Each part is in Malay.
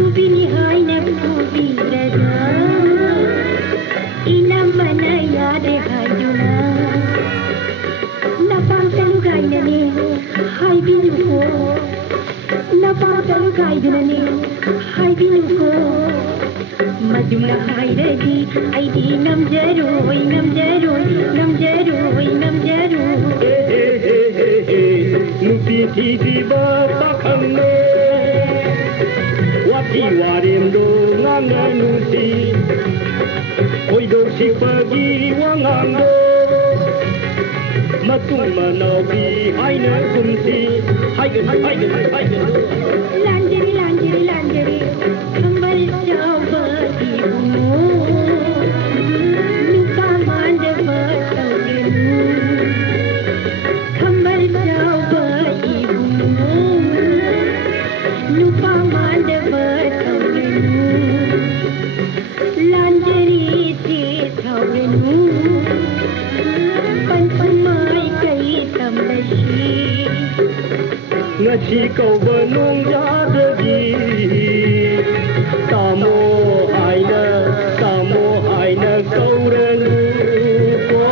To be हायबिनुको मधुना हायरदी आईदी नमजरोय नमजरोय नमजरोय नमजरोय नुपी थीजिबा पाखंनो वाथी वारेमदो ngamna nusi oido sipagi wangando matung manawi haina kumsi haigan lanjari lanjari lanjari kembal jawa ibumu lupa mandava tawenu kembal jawa ibumu lupa mandava tawenu lanjari te tawenu panpamai kai tamlashi ngasi kau benung jadagi tamo haina kau renu ko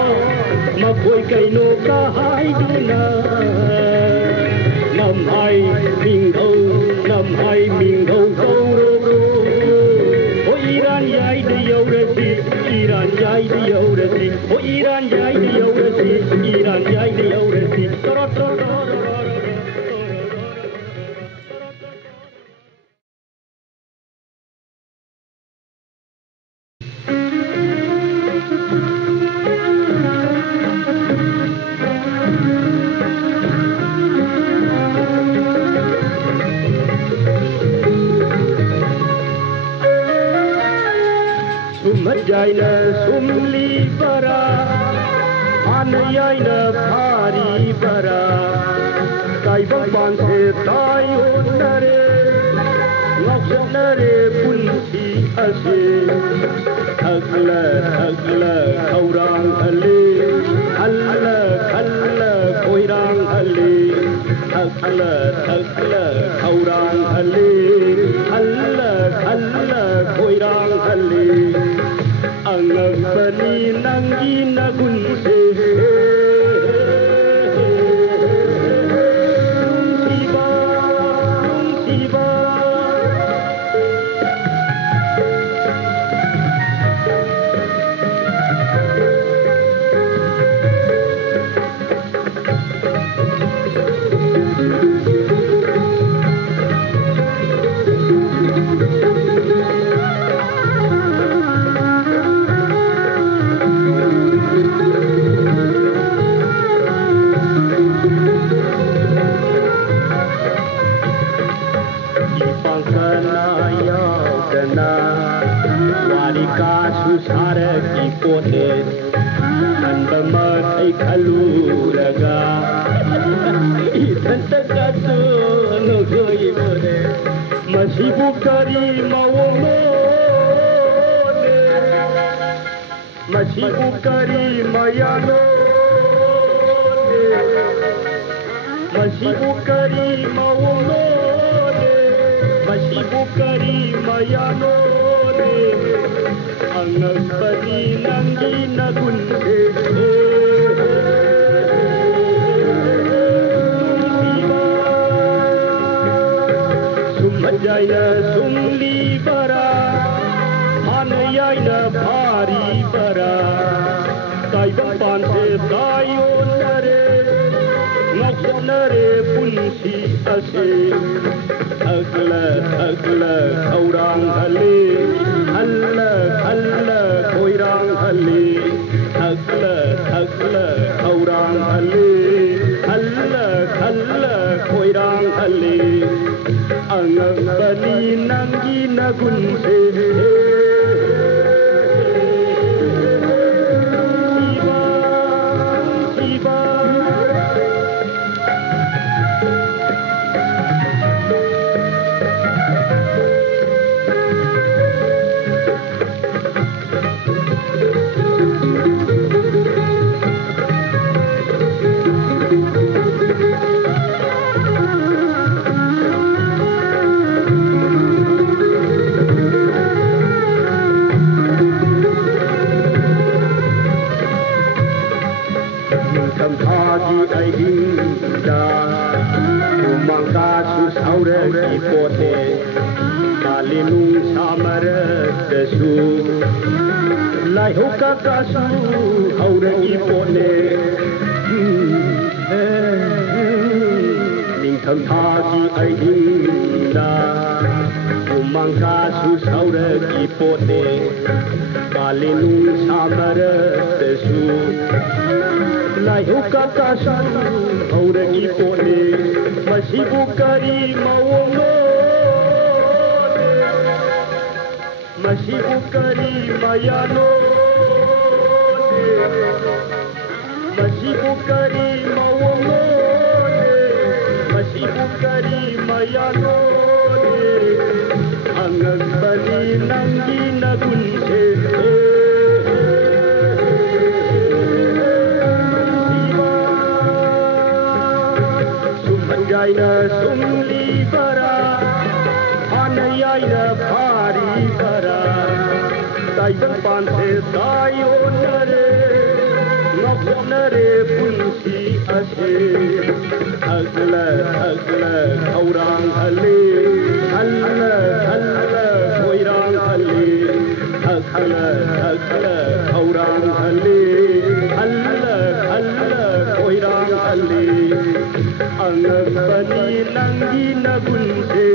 makoi kai no ka hai duna nam hai ming dhau kau ro o iran yai de yaurasi iran yai de yaurasi o iran yai de yaurasi iran yai de yaurasi Jaina sumli para anayaina phari para kai bang pan se tai onare ngoknare punsi ase thagla khaurang ale khalla koirang ale thagla khaurang ale khalla koirang ale angapani nangi nagunse siba susaraki potes andamatai kaluraga itantagatu nogoi bode masibukari mawone masibukari mayano masibukari mawone masibukari mayano angapani nangi nagunse sumajaya sumli bara hanayaina bhari bara kai bang se tai onare ngoknare punsi ase thagla khaurang ale khalla koirang ale thagla khaurang ale khalla koirang ale angapani nangi nagunse Kalinung samaratsu Lai hokakasu haura ipone Ningtham thaki aidinda Umangkasu saura ipone Kalinung samaratsu Lai hokakasu haura ipone Masibu kari mawongo Masibu kari mayano Masibu kari mawongo Masibu kari mayano Angang bali nanggi nagunse Sumanjayna sumli bara Anayayna bhari bara Taisan panse tayo nare Ngapnare punsi ase Agla kaurang hale Halla koirang hale Agla kaurang hale Halla koirang hale Angang bani nanggi nagunse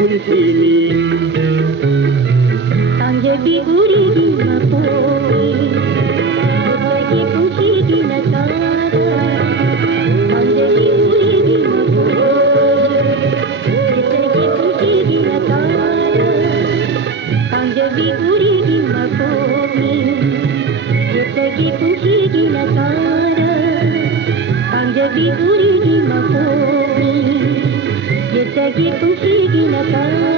punsini Anggebi urigi mapomi Yetagi punshigi natara Anggebi urigi mapomi Yetagi punshigi natara Anggebi urigi mapomi Yetagi punshigi natara Anggebi urigi mapomi Yetagi punshigi natara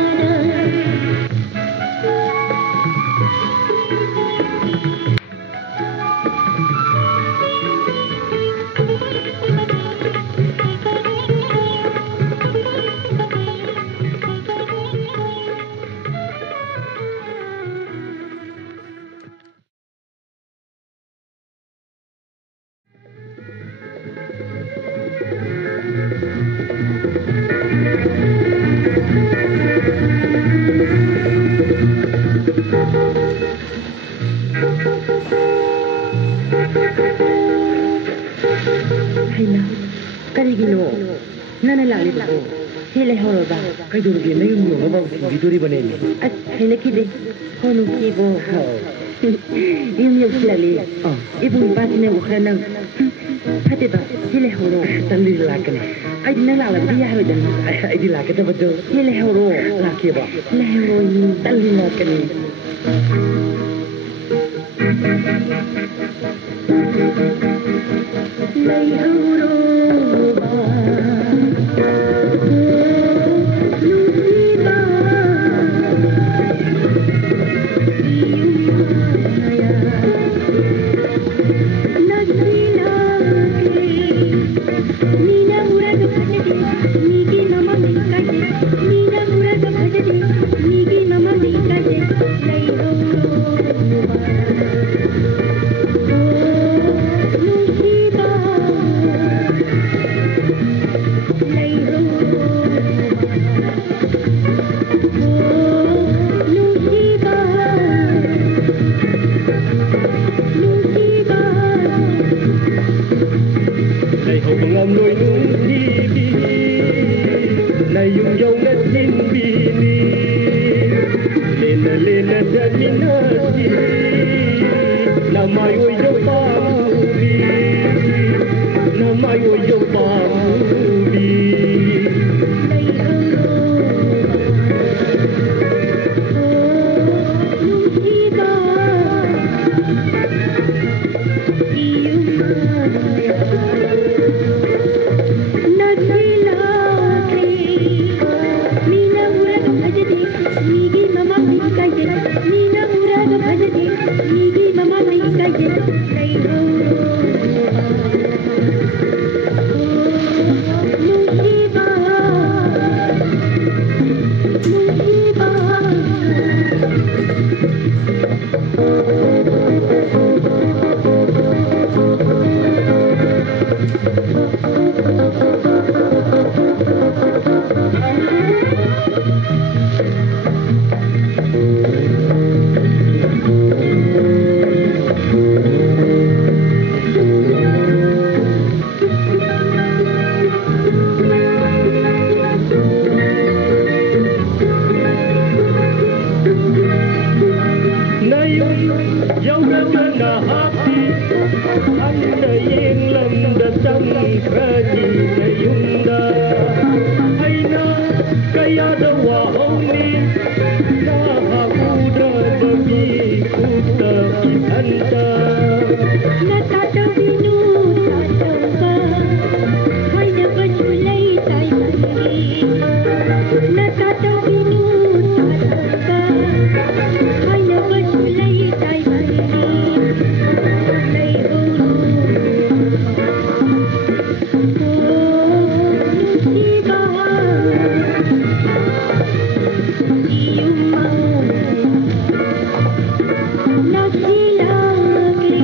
Hayna, karigino, nanalali ko. Hele horo ba? kai dur ge nayi mu ba biduri bane ni At hayna kide, hono kibo. Yung yung silali. Ibong bati na ukra nang. Hati ba, hele horo. talli lakane Ay di nalala, di yaro dan. ai di lakate bado Hele horo. lake ba Hele horo yung talli lakane Lai horo ba Nusiba Iyumaya Nasilake Nina murad bhajde Nigi mama nikate Nina murad bhajde Nigi mama nikate Lai horo ba Nusiba Lai horo Nusiba Nusiba này hậu ngầm lôi núi đi đi này dùng dâu đất chín bi ni lên chân min hết đi nào mai ôi dâu ba đi nào mai ôi dâu ba đi Lai horo Nusiba Iyumaya Nasilake Nina murad bhajde Nigi mama nikate Nina murad bhajde Nigi mama nikate Lai horo Nusiba Nusiba này dâu đất na hati anda yang lam datang kerani nayunda aina kaya dawa homni na hakuda babi kuta anta Natata vinu tatamba Haina bachulai tai mandi Natata vinu tatamba Haina bachulai tai mandi Lai horo Nusiba Iyumaya Nasilake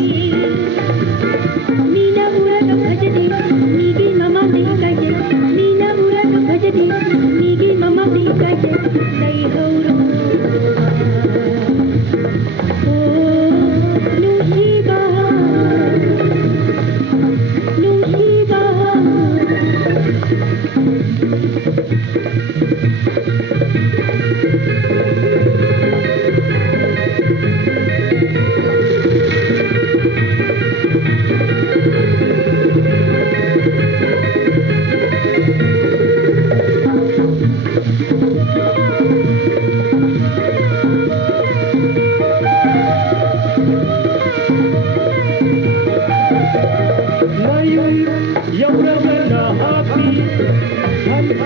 Nayung yauragana api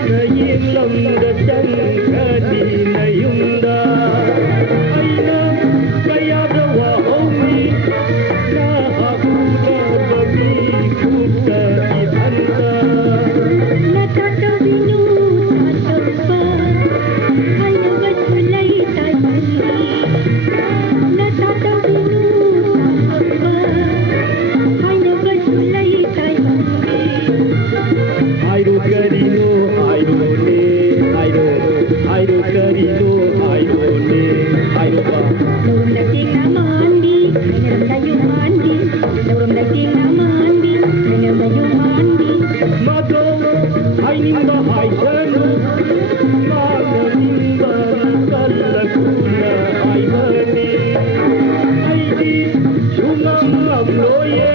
Naying lamdatan kani nayungda Aina kaya dawa omi Na aku bagi kuka ibanta Natatawinu sa sofa ay nagsulay tayo Natatawinu sa sofa ay nagsulay tayo Airo karino airo ne airo karino airo ne airo ba Laurum dating na mandi ay naramdayo mandi Laurum dating na mandi ay naramdayo mandi Mado ay nimba ay sanu Mada nimba kalakuna ay mani Ay di sumang amloye